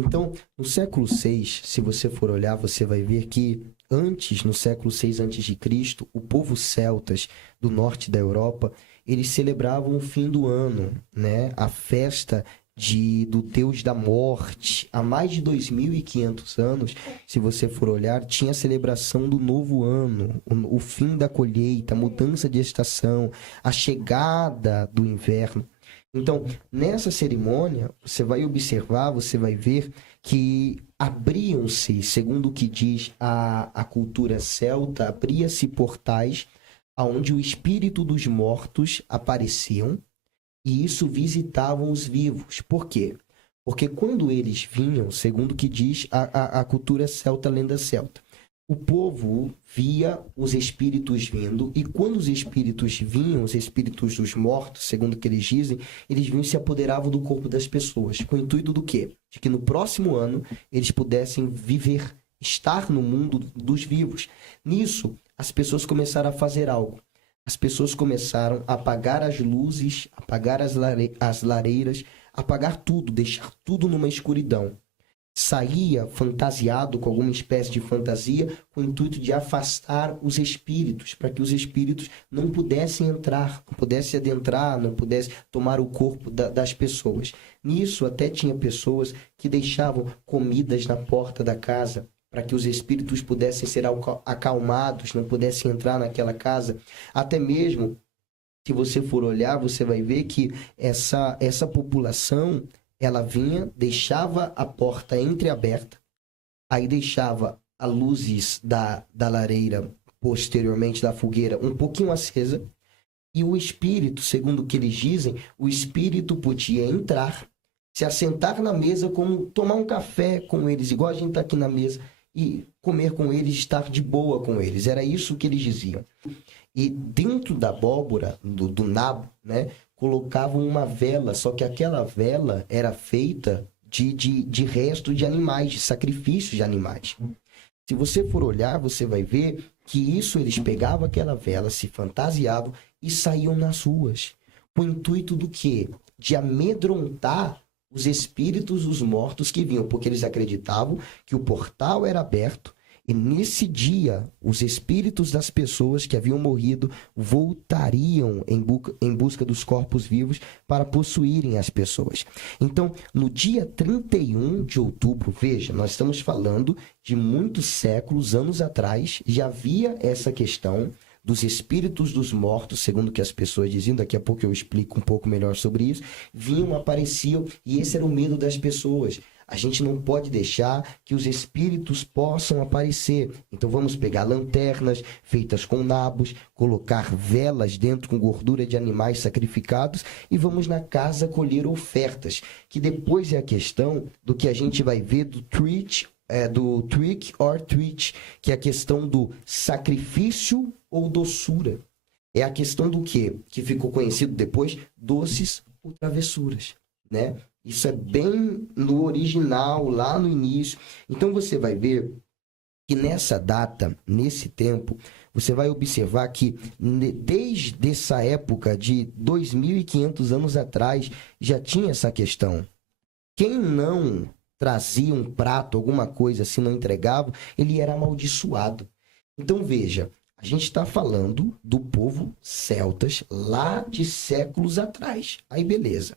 Então, no século VI, se você for olhar, você vai ver que antes, no século VI a.C., o povo celtas do norte da Europa, eles celebravam o fim do ano, né? A festa do Deus da Morte. Há mais de 2.500 anos, se você for olhar, tinha a celebração do novo ano, o fim da colheita, a mudança de estação, a chegada do inverno. Então, nessa cerimônia, você vai observar, você vai ver que abriam-se, segundo o que diz a cultura celta, abria-se portais onde o espírito dos mortos apareciam e isso visitavam os vivos. Por quê? Porque quando eles vinham, segundo o que diz a cultura celta, a lenda celta, o povo via os espíritos vindo, e quando os espíritos vinham, os espíritos dos mortos, segundo o que eles dizem, eles vinham e se apoderavam do corpo das pessoas. Com o intuito do quê? De que no próximo ano eles pudessem viver, estar no mundo dos vivos. Nisso, as pessoas começaram a fazer algo. As pessoas começaram a apagar as luzes, apagar as lareiras, apagar tudo, deixar tudo numa escuridão. Saía fantasiado com alguma espécie de fantasia com o intuito de afastar os espíritos, para que os espíritos não pudessem entrar, não pudessem adentrar, não pudessem tomar o corpo das pessoas. Nisso até tinha pessoas que deixavam comidas na porta da casa, para que os espíritos pudessem ser acalmados, não pudessem entrar naquela casa. Até mesmo, se você for olhar, você vai ver que essa população, ela vinha, deixava a porta entreaberta, aí deixava a luzes da lareira, posteriormente da fogueira, um pouquinho acesa, e o espírito, segundo o que eles dizem, o espírito podia entrar, se assentar na mesa, como tomar um café com eles, igual a gente está aqui na mesa, e comer com eles, estar de boa com eles. Era isso que eles diziam. E dentro da abóbora, do nabo, né, colocavam uma vela, só que aquela vela era feita de resto de animais, de sacrifícios de animais. Se você for olhar, você vai ver que isso, eles pegavam aquela vela, se fantasiavam e saíam nas ruas. Com o intuito do quê? De amedrontar os espíritos dos mortos que vinham, porque eles acreditavam que o portal era aberto e nesse dia os espíritos das pessoas que haviam morrido voltariam em busca dos corpos vivos para possuírem as pessoas. Então, no dia 31 de outubro, veja, nós estamos falando de muitos séculos, anos atrás, já havia essa questão dos espíritos dos mortos, segundo o que as pessoas diziam, daqui a pouco eu explico um pouco melhor sobre isso, vinham, apareciam, e esse era o medo das pessoas. A gente não pode deixar que os espíritos possam aparecer. Então vamos pegar lanternas feitas com nabos, colocar velas dentro com gordura de animais sacrificados e vamos na casa colher ofertas, que depois é a questão do que a gente vai ver do trick or treat, que é a questão do sacrifício ou doçura. É a questão do quê? Que ficou conhecido depois, doces ou travessuras, né? Isso é bem no original, lá no início. Então você vai ver que nessa data, nesse tempo, você vai observar que desde essa época de 2.500 anos atrás, já tinha essa questão. Quem não trazia um prato, alguma coisa assim, não entregava, ele era amaldiçoado. Então veja, a gente está falando do povo celtas lá de séculos atrás. Aí beleza.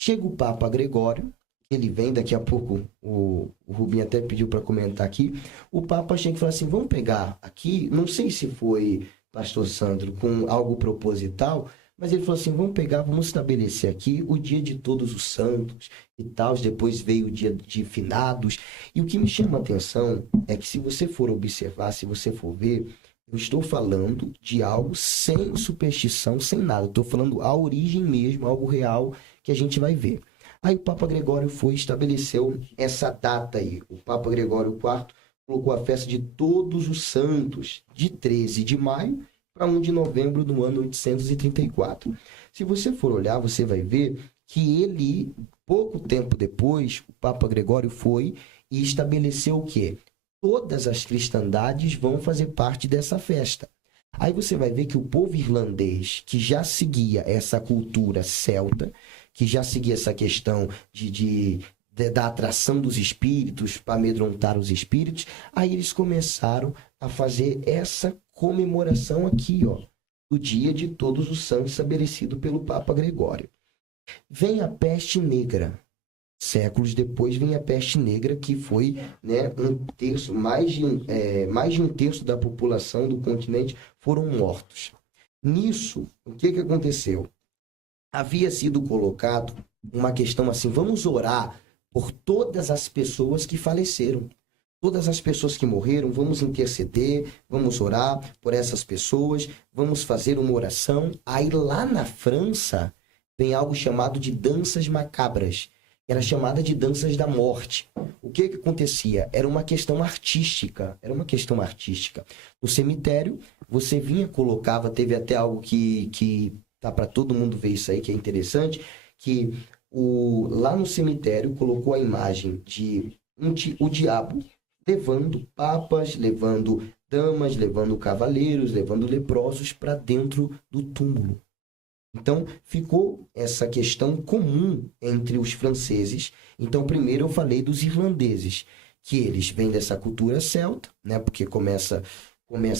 Chega o Papa Gregório, ele vem daqui a pouco, o Rubinho até pediu para comentar aqui, o Papa chega e fala assim, vamos pegar aqui, não sei se foi, pastor Sandro, com algo proposital, mas ele falou assim, vamos pegar, vamos estabelecer aqui o dia de todos os santos e tal, depois veio o dia de finados, e o que me chama a atenção é que se você for observar, se você for ver, eu estou falando de algo sem superstição, sem nada, estou falando a origem mesmo, algo real, que a gente vai ver. Aí o Papa Gregório estabeleceu essa data aí. O Papa Gregório IV colocou a festa de todos os santos, de 13 de maio para 1 de novembro do ano 834. Se você for olhar, você vai ver que ele, pouco tempo depois, o Papa Gregório foi e estabeleceu o quê? Todas as cristandades vão fazer parte dessa festa. Aí você vai ver que o povo irlandês, que já seguia essa cultura celta, que já seguia essa questão da atração dos espíritos, para amedrontar os espíritos. Aí eles começaram a fazer essa comemoração aqui, ó, do dia de todos os santos estabelecido pelo Papa Gregório. Vem a peste negra. Séculos depois vem a peste negra, que foi, né, mais de um terço da população do continente foram mortos. Nisso, o que aconteceu? Havia sido colocado uma questão assim: vamos orar por todas as pessoas que faleceram. Todas as pessoas que morreram, vamos interceder, vamos orar por essas pessoas, vamos fazer uma oração. Aí lá na França vem algo chamado de danças macabras. Era chamada de danças da morte. O que acontecia? Era uma questão artística. No cemitério, você vinha, colocava, teve até algo que tá para todo mundo ver isso aí, que é interessante, que lá no cemitério colocou a imagem de o diabo levando papas, levando damas, levando cavaleiros, levando leprosos para dentro do túmulo. Então, ficou essa questão comum entre os franceses. Então, primeiro eu falei dos irlandeses, que eles vêm dessa cultura celta, né? Porque começa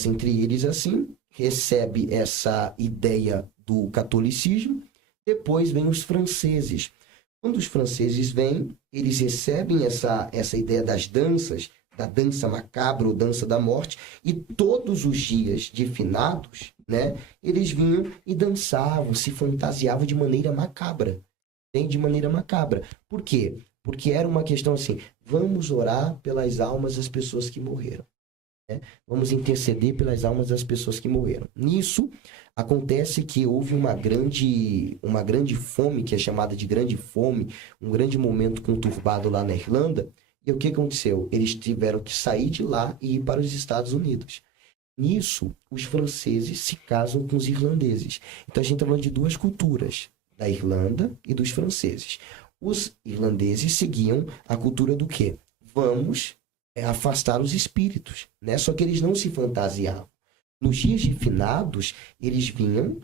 entre eles assim, recebe essa ideia do catolicismo. Depois vem os franceses. Quando os franceses vêm, eles recebem essa ideia das danças, da dança macabra ou dança da morte, e todos os dias de finados, né, eles vinham e dançavam, se fantasiavam de maneira macabra. De maneira macabra. Por quê? Porque era uma questão assim: vamos orar pelas almas das pessoas que morreram. Né? Vamos interceder pelas almas das pessoas que morreram. Nisso, acontece que houve uma grande fome, que é chamada de grande fome, um grande momento conturbado lá na Irlanda. E o que aconteceu? Eles tiveram que sair de lá e ir para os Estados Unidos. Nisso, os franceses se casam com os irlandeses. Então, a gente está falando de duas culturas, da Irlanda e dos franceses. Os irlandeses seguiam a cultura do quê? Vamos afastar os espíritos, né? Só que eles não se fantasiavam. Nos dias de finados, eles vinham,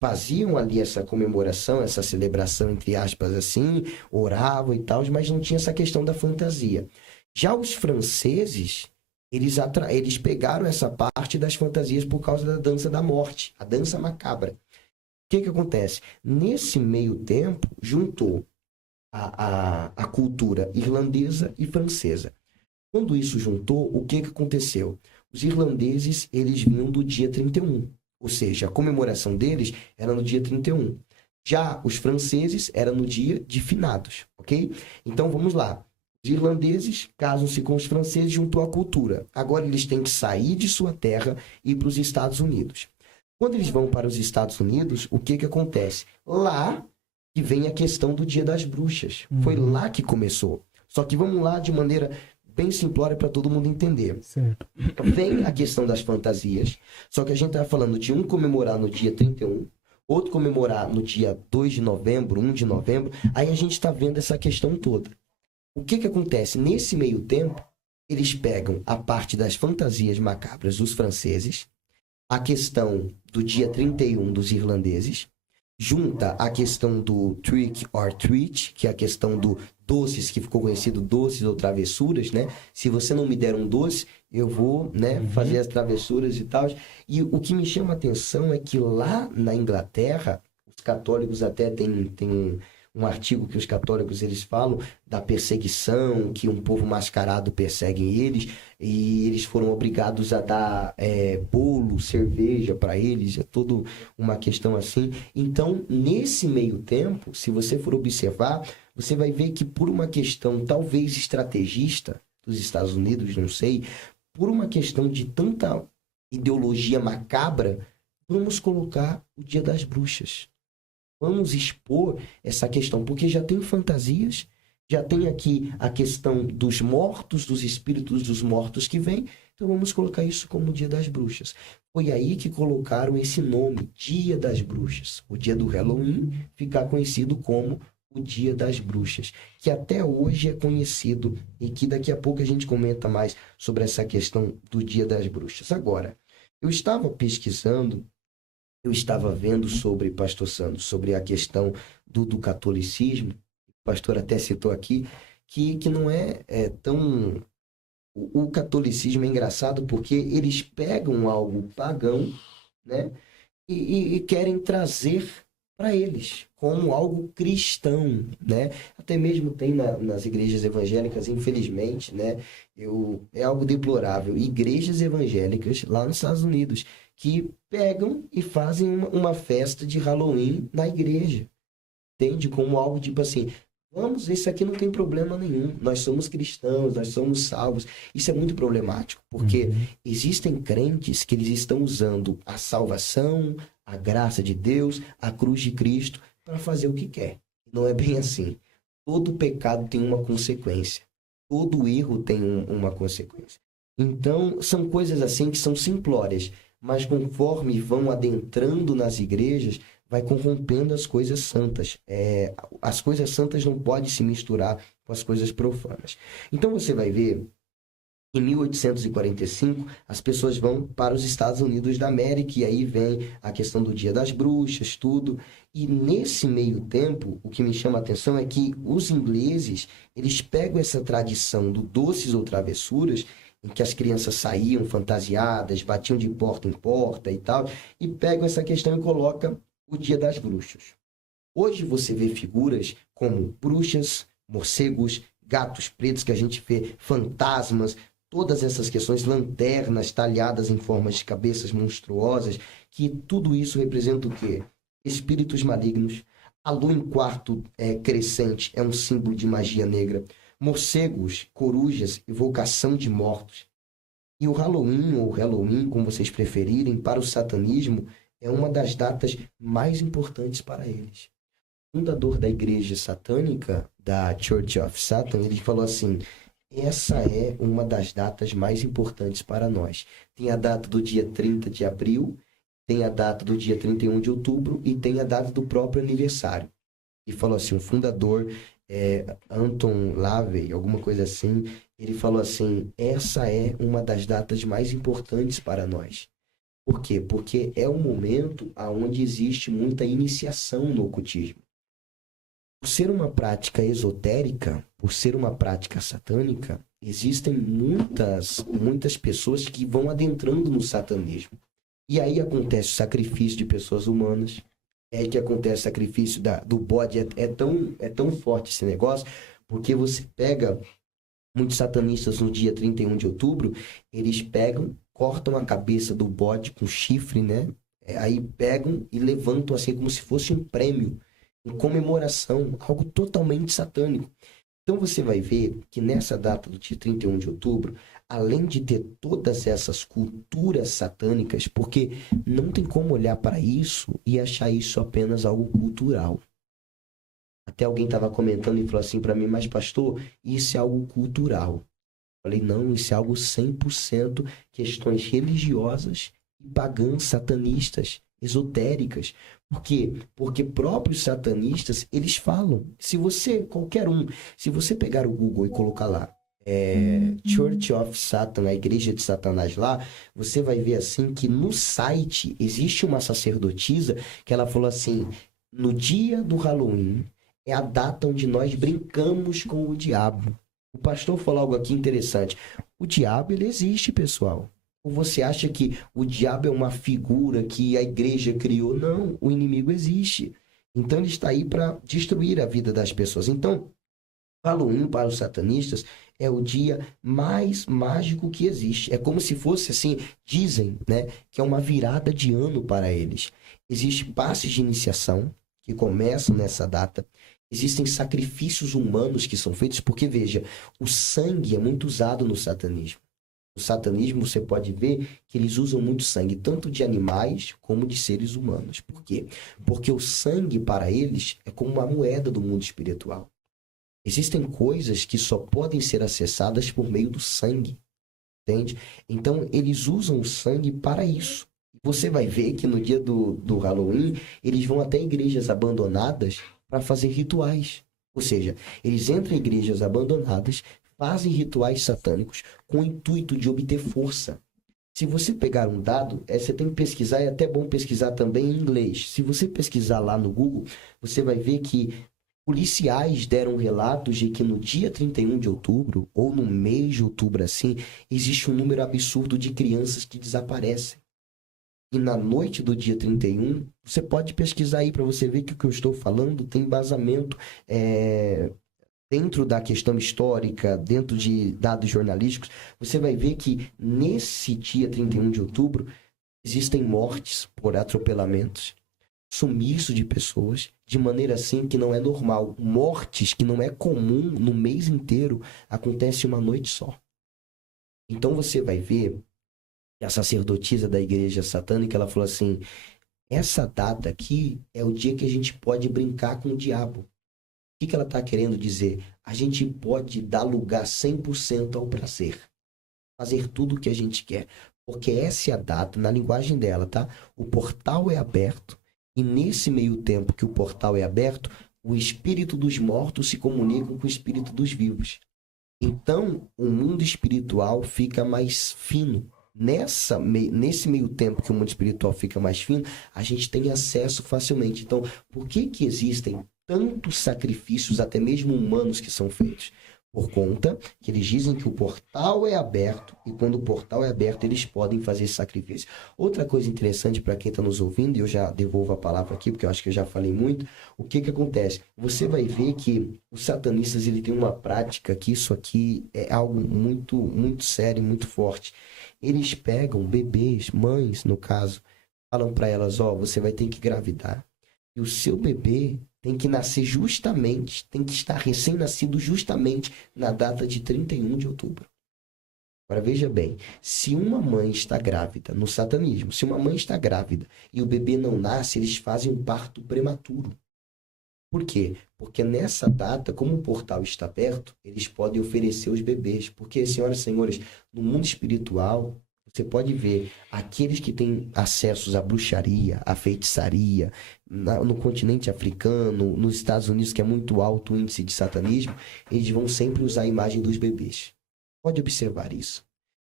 faziam ali essa comemoração, essa celebração, entre aspas, assim, oravam e tal, mas não tinha essa questão da fantasia. Já os franceses, eles pegaram essa parte das fantasias por causa da dança da morte, a dança macabra. O que acontece? Nesse meio tempo, juntou a cultura irlandesa e francesa. Quando isso juntou, o que aconteceu? Os irlandeses, eles vinham do dia 31. Ou seja, a comemoração deles era no dia 31. Já os franceses era no dia de finados, ok? Então, vamos lá. Os irlandeses casam-se com os franceses, juntou a cultura. Agora eles têm que sair de sua terra e ir para os Estados Unidos. Quando eles vão para os Estados Unidos, o que acontece? Lá que vem a questão do Dia das Bruxas. Foi lá que começou. Só que vamos lá de maneira bem simplória para todo mundo entender. Certo. Vem a questão das fantasias, só que a gente está falando de um comemorar no dia 31, outro comemorar no dia 2 de novembro, 1 de novembro, aí a gente está vendo essa questão toda. O que acontece? Nesse meio tempo, eles pegam a parte das fantasias macabras dos franceses, a questão do dia 31 dos irlandeses, junta a questão do trick or treat, que é a questão do doces, que ficou conhecido doces ou travessuras, né? Se você não me der um doce, eu vou, né, fazer as travessuras e tal. E o que me chama a atenção é que lá na Inglaterra, os católicos até têm um artigo que os católicos eles falam da perseguição, que um povo mascarado persegue eles, e eles foram obrigados a dar bolo, cerveja para eles, é toda uma questão assim. Então, nesse meio tempo, se você for observar, você vai ver que por uma questão talvez estrategista dos Estados Unidos, não sei, por uma questão de tanta ideologia macabra, vamos colocar o Dia das Bruxas. Vamos expor essa questão, porque já tem fantasias, já tem aqui a questão dos mortos, dos espíritos dos mortos que vêm, então vamos colocar isso como Dia das Bruxas. Foi aí que colocaram esse nome, Dia das Bruxas. O dia do Halloween ficar conhecido como o Dia das Bruxas, que até hoje é conhecido e que daqui a pouco a gente comenta mais sobre essa questão do Dia das Bruxas. Agora, eu estava pesquisando, eu estava vendo sobre, pastor Sandro, sobre a questão do catolicismo. O pastor até citou aqui que não é tão... O catolicismo é engraçado porque eles pegam algo pagão, né? E querem trazer para eles como algo cristão, né? Até mesmo tem nas igrejas evangélicas, infelizmente, né? É algo deplorável. Igrejas evangélicas lá nos Estados Unidos que pegam e fazem uma festa de Halloween na igreja, entende? Como algo tipo assim, vamos, isso aqui não tem problema nenhum. Nós somos cristãos, nós somos salvos. Isso é muito problemático, porque existem crentes que eles estão usando a salvação, a graça de Deus, a cruz de Cristo para fazer o que quer. Não é bem assim. Todo pecado tem uma consequência. Todo erro tem uma consequência. Então, são coisas assim que são simplórias, mas conforme vão adentrando nas igrejas, vai corrompendo as coisas santas. As coisas santas não podem se misturar com as coisas profanas. Então você vai ver, em 1845, as pessoas vão para os Estados Unidos da América, e aí vem a questão do Dia das Bruxas, tudo. E nesse meio tempo, o que me chama a atenção é que os ingleses, eles pegam essa tradição do doces ou travessuras, em que as crianças saíam fantasiadas, batiam de porta em porta e tal, e pegam essa questão e colocam o Dia das Bruxas. Hoje você vê figuras como bruxas, morcegos, gatos pretos que a gente vê, fantasmas, todas essas questões, lanternas talhadas em formas de cabeças monstruosas, que tudo isso representa o quê? Espíritos malignos. A lua em quarto crescente é um símbolo de magia negra. Morcegos, corujas, evocação de mortos. E o Halloween, ou Halloween, como vocês preferirem, para o satanismo, é uma das datas mais importantes para eles. O fundador da igreja satânica, da Church of Satan, ele falou assim: essa é uma das datas mais importantes para nós. Tem a data do dia 30 de abril, tem a data do dia 31 de outubro e tem a data do próprio aniversário. E falou assim, o fundador, Anton LaVey, alguma coisa assim, ele falou assim: essa é uma das datas mais importantes para nós. Por quê? Porque é um momento onde existe muita iniciação no ocultismo. Por ser uma prática esotérica, por ser uma prática satânica, existem muitas pessoas que vão adentrando no satanismo. E aí acontece o sacrifício de pessoas humanas, é aí que acontece o sacrifício do bode. É tão forte esse negócio, porque você pega muitos satanistas no dia 31 de outubro, eles pegam, cortam a cabeça do bode com chifre, né? Aí pegam e levantam assim como se fosse um prêmio, em comemoração, algo totalmente satânico. Então você vai ver que nessa data do dia 31 de outubro, além de ter todas essas culturas satânicas, porque não tem como olhar para isso e achar isso apenas algo cultural. Até alguém estava comentando e falou assim para mim: mas pastor, isso é algo cultural. Falei: não, isso é algo 100% questões religiosas e pagãs, satanistas, esotéricas. Por quê? Porque próprios satanistas, eles falam. Se você pegar o Google e colocar lá, Church of Satan, a igreja de Satanás lá, você vai ver assim que no site existe uma sacerdotisa que ela falou assim: no dia do Halloween é a data onde nós brincamos com o diabo. O pastor falou algo aqui interessante. O diabo, ele existe, pessoal. Ou você acha que o diabo é uma figura que a igreja criou? Não, o inimigo existe. Então ele está aí para destruir a vida das pessoas. Então, Halloween para os satanistas é o dia mais mágico que existe. É como se fosse assim, dizem, né, que é uma virada de ano para eles. Existem passes de iniciação que começam nessa data. Existem sacrifícios humanos que são feitos, porque, veja, o sangue é muito usado no satanismo. No satanismo, você pode ver que eles usam muito sangue, tanto de animais como de seres humanos. Por quê? Porque o sangue, para eles, é como uma moeda do mundo espiritual. Existem coisas que só podem ser acessadas por meio do sangue, entende? Então, eles usam o sangue para isso. Você vai ver que no dia do Halloween, eles vão até igrejas abandonadas para fazer rituais. Ou seja, eles entram em igrejas abandonadas, fazem rituais satânicos com o intuito de obter força. Se você pegar um dado, você tem que pesquisar, é até bom pesquisar também em inglês. Se você pesquisar lá no Google, você vai ver que Policiais deram relatos de que no dia 31 de outubro, ou no mês de outubro assim, existe um número absurdo de crianças que desaparecem. E na noite do dia 31, você pode pesquisar aí para você ver que o que eu estou falando tem embasamento dentro da questão histórica, dentro de dados jornalísticos. Você vai ver que nesse dia 31 de outubro existem mortes por atropelamentos, sumiço de pessoas, de maneira assim que não é normal. Mortes que não é comum no mês inteiro, acontece uma noite só. Então você vai ver que a sacerdotisa da igreja satânica, ela falou assim, essa data aqui é o dia que a gente pode brincar com o diabo. O que ela está querendo dizer? A gente pode dar lugar 100% ao prazer. Fazer tudo o que a gente quer. Porque essa é a data, na linguagem dela, tá? O portal é aberto. E nesse meio tempo que o portal é aberto, o espírito dos mortos se comunica com o espírito dos vivos. Então, o mundo espiritual fica mais fino. Nesse meio tempo que o mundo espiritual fica mais fino, a gente tem acesso facilmente. Então, por que existem tantos sacrifícios, até mesmo humanos, que são feitos? Por conta que eles dizem que o portal é aberto, e quando o portal é aberto, eles podem fazer esse sacrifício. Outra coisa interessante para quem está nos ouvindo, e eu já devolvo a palavra aqui, porque eu acho que eu já falei muito, o que acontece? Você vai ver que os satanistas, ele tem uma prática que isso aqui é algo muito, muito sério, muito forte. Eles pegam bebês, mães, no caso, falam para elas, você vai ter que engravidar. E o seu bebê tem que nascer justamente, tem que estar recém-nascido justamente na data de 31 de outubro. Agora veja bem, se uma mãe está grávida, no satanismo, se uma mãe está grávida e o bebê não nasce, eles fazem um parto prematuro. Por quê? Porque nessa data, como o portal está aberto, eles podem oferecer os bebês. Porque, senhoras e senhores, no mundo espiritual, você pode ver aqueles que têm acessos à bruxaria, à feitiçaria, no continente africano, nos Estados Unidos, que é muito alto o índice de satanismo, eles vão sempre usar a imagem dos bebês. Pode observar isso.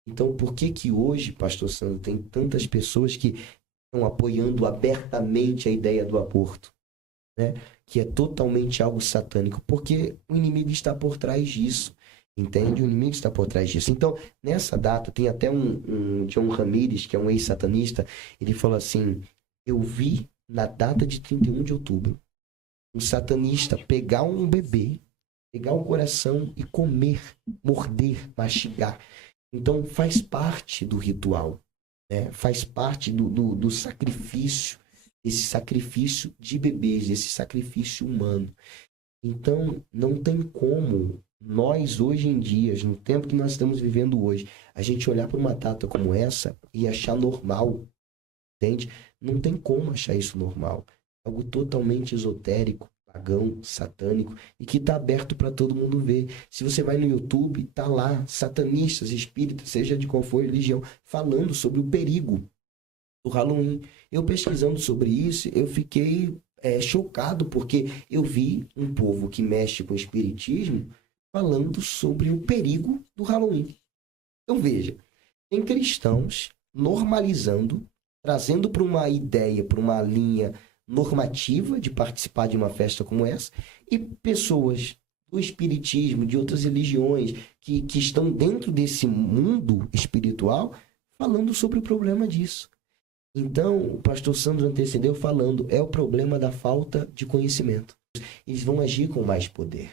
Então, por que hoje, pastor Sandro, tem tantas pessoas que estão apoiando abertamente a ideia do aborto, né? Que é totalmente algo satânico? Porque o inimigo está por trás disso. Entende? O inimigo está por trás disso. Então, nessa data, tem até um John Ramirez, que é um ex-satanista, ele falou assim, eu vi na data de 31 de outubro, um satanista pegar um bebê, pegar um coração e comer, morder, mastigar. Então, faz parte do ritual, né? Faz parte do sacrifício, esse sacrifício de bebês, esse sacrifício humano. Então, não tem como nós, hoje em dia, no tempo que nós estamos vivendo hoje, a gente olhar para uma data como essa e achar normal, entende? Não tem como achar isso normal. Algo totalmente esotérico, pagão, satânico, e que está aberto para todo mundo ver. Se você vai no YouTube, tá lá, satanistas, espíritas, seja de qual for religião, falando sobre o perigo do Halloween. Eu pesquisando sobre isso, eu fiquei chocado, porque eu vi um povo que mexe com o espiritismo falando sobre o perigo do Halloween. Então veja, tem cristãos normalizando, trazendo para uma ideia, para uma linha normativa de participar de uma festa como essa, e pessoas do espiritismo, de outras religiões, que estão dentro desse mundo espiritual, falando sobre o problema disso. Então, o pastor Sandro antecedeu falando, é o problema da falta de conhecimento. Eles vão agir com mais poder,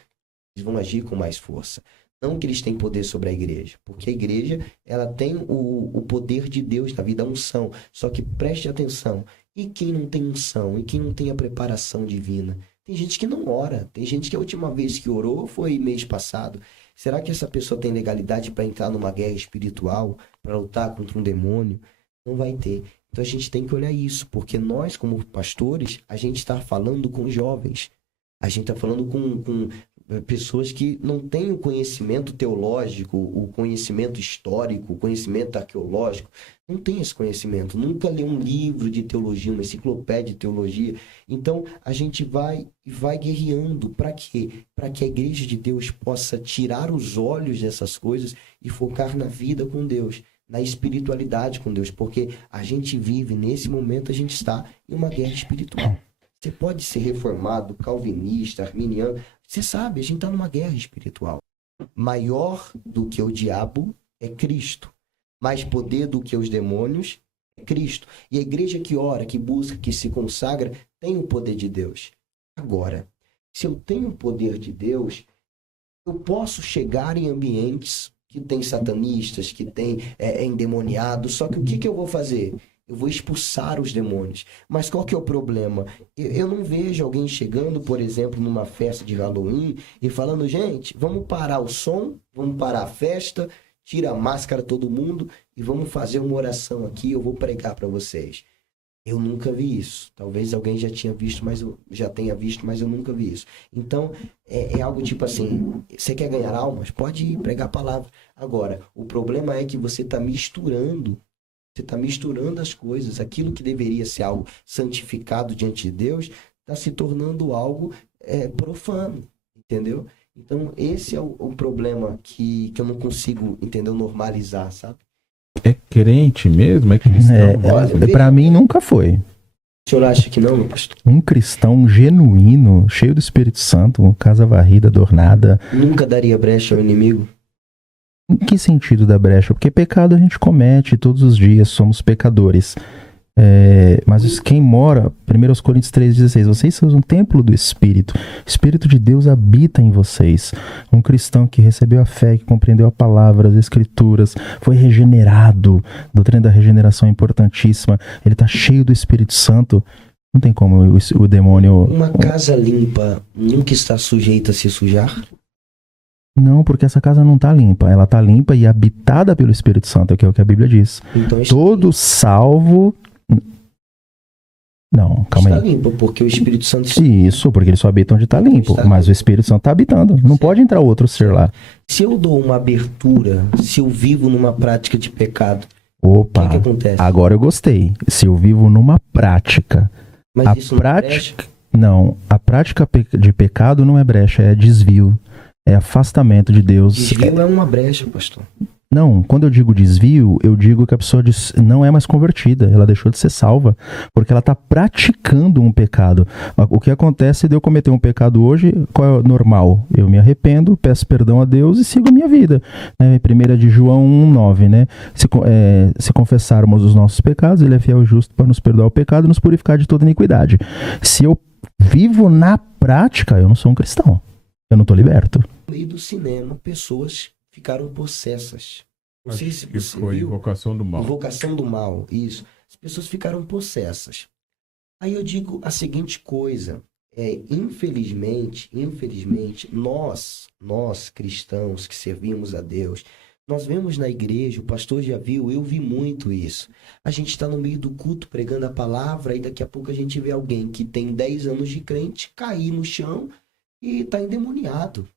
eles vão agir com mais força. Não que eles têm poder sobre a igreja, porque a igreja, ela tem o poder de Deus na vida, a unção. Só que preste atenção, e quem não tem unção, e quem não tem a preparação divina? Tem gente que não ora, tem gente que a última vez que orou foi mês passado. Será que essa pessoa tem legalidade para entrar numa guerra espiritual, para lutar contra um demônio? Não vai ter. Então a gente tem que olhar isso, porque nós, como pastores, a gente está falando com jovens, a gente está falando com pessoas que não têm o conhecimento teológico, o conhecimento histórico, o conhecimento arqueológico, não tem esse conhecimento, nunca lê um livro de teologia, uma enciclopédia de teologia. Então a gente vai guerreando. Para quê? Para que a igreja de Deus possa tirar os olhos dessas coisas e focar na vida com Deus, na espiritualidade com Deus, porque a gente vive, nesse momento, a gente está em uma guerra espiritual. Você pode ser reformado, calvinista, arminiano. Você sabe, a gente está numa guerra espiritual. Maior do que o diabo é Cristo. Mais poder do que os demônios é Cristo. E a igreja que ora, que busca, que se consagra, tem o poder de Deus. Agora, se eu tenho o poder de Deus, eu posso chegar em ambientes que tem satanistas, que tem endemoniados, só que o que eu vou fazer? Eu vou expulsar os demônios. Mas qual que é o problema? Eu não vejo alguém chegando, por exemplo, numa festa de Halloween e falando, gente, vamos parar o som, vamos parar a festa, tira a máscara todo mundo e vamos fazer uma oração aqui, eu vou pregar para vocês. Eu nunca vi isso. Talvez alguém já tenha visto, mas eu nunca vi isso. Então, é algo tipo assim, você quer ganhar almas? Pode ir pregar a palavra. Agora, o problema é que você está misturando as coisas. Aquilo que deveria ser algo santificado diante de Deus está se tornando algo profano, entendeu? Então, esse é o problema que eu não consigo, entendeu, normalizar, sabe? É crente mesmo? É cristão? Pra mim nunca foi. O senhor acha que não, meu pastor? Um cristão genuíno, cheio do Espírito Santo, casa varrida, adornada. Nunca daria brecha ao inimigo? Em que sentido da brecha? Porque pecado a gente comete todos os dias, somos pecadores. Mas quem mora, 1 Coríntios 3,16, vocês são um templo do Espírito. O Espírito de Deus habita em vocês. Um cristão que recebeu a fé, que compreendeu a palavra, as escrituras, foi regenerado. A doutrina da regeneração é importantíssima. Ele está cheio do Espírito Santo. Não tem como o demônio... Uma casa limpa nunca está sujeita a se sujar? Não, porque essa casa não está limpa. Ela está limpa e habitada pelo Espírito Santo, que é o que a Bíblia diz. Então, todo salvo... Não, calma está aí. limpo, porque o Espírito Santo... Isso, porque ele só habita onde está limpo. Está mas limpo. o Espírito Santo está habitando. Não pode entrar outro ser lá. Se eu dou uma abertura, se eu vivo numa prática de pecado, Opa, o que acontece? agora eu gostei. Se eu vivo numa prática. Mas a isso não é brecha? Não, a prática de pecado não é brecha, é desvio. É afastamento de Deus. Desvio é uma brecha, pastor. Não, quando eu digo desvio, eu digo que a pessoa não é mais convertida, ela deixou de ser salva, porque ela está praticando um pecado. O que acontece de eu cometer um pecado hoje, qual é o normal? Eu me arrependo, peço perdão a Deus e sigo a minha vida. 1 de João 1,9, né? Se confessarmos os nossos pecados, ele é fiel e justo para nos perdoar o pecado e nos purificar de toda iniquidade. Se eu vivo na prática, eu não sou um cristão. Eu não estou liberto. No meio do cinema, pessoas ficaram possessas. Não sei se Que você foi viu. invocação do mal. Invocação do mal, isso. As pessoas ficaram possessas. Aí eu digo a seguinte coisa. Infelizmente, nós cristãos que servimos a Deus, nós vemos na igreja, o pastor já viu, eu vi muito isso. A gente está no meio do culto pregando a palavra e daqui a pouco a gente vê alguém que tem 10 anos de crente cair no chão e está endemoniado.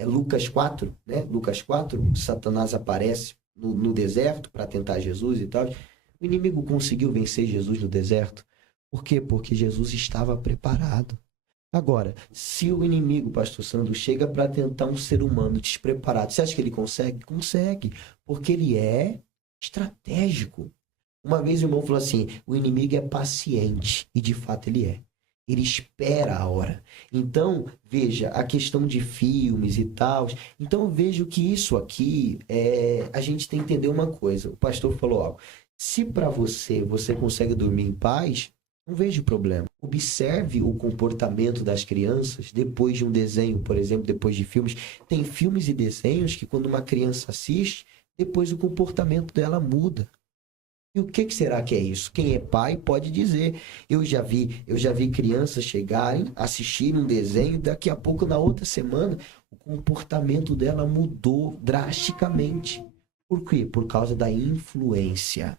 Lucas 4, né? Lucas 4, Satanás aparece no deserto para tentar Jesus e tal. O inimigo conseguiu vencer Jesus no deserto. Por quê? Porque Jesus estava preparado. Agora, se o inimigo, pastor Sandro, chega para tentar um ser humano despreparado, você acha que ele consegue? Consegue, porque ele é estratégico. Uma vez o irmão falou assim, o inimigo é paciente, e de fato ele é. Ele espera a hora. Então, veja, a questão de filmes e tal. Então, eu vejo que isso aqui, a gente tem que entender uma coisa. O pastor falou algo. Se para você consegue dormir em paz, não vejo problema. Observe o comportamento das crianças depois de um desenho, por exemplo, depois de filmes. Tem filmes e desenhos que quando uma criança assiste, depois o comportamento dela muda. E o que será que é isso? Quem é pai pode dizer. Eu já vi crianças chegarem, assistirem um desenho, e daqui a pouco, na outra semana, o comportamento dela mudou drasticamente. Por quê? Por causa da influência.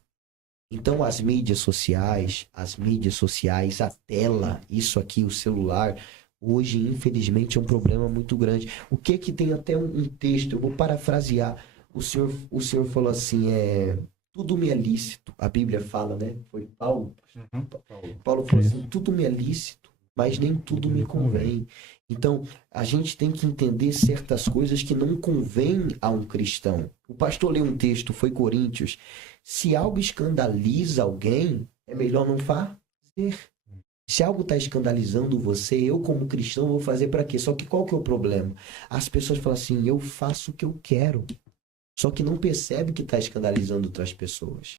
Então, as mídias sociais, a tela, isso aqui, o celular, hoje, infelizmente, é um problema muito grande. O que tem até um texto, eu vou parafrasear. O senhor falou assim, tudo me é lícito. A Bíblia fala, né? Foi Paulo. Paulo falou assim, tudo me é lícito, mas nem tudo me convém. Então, a gente tem que entender certas coisas que não convêm a um cristão. O pastor leu um texto, foi Coríntios. Se algo escandaliza alguém, é melhor não fazer. Se algo está escandalizando você, eu como cristão vou fazer para quê? Só que qual que é o problema? As pessoas falam assim, eu faço o que eu quero. Só que não percebe que está escandalizando outras pessoas.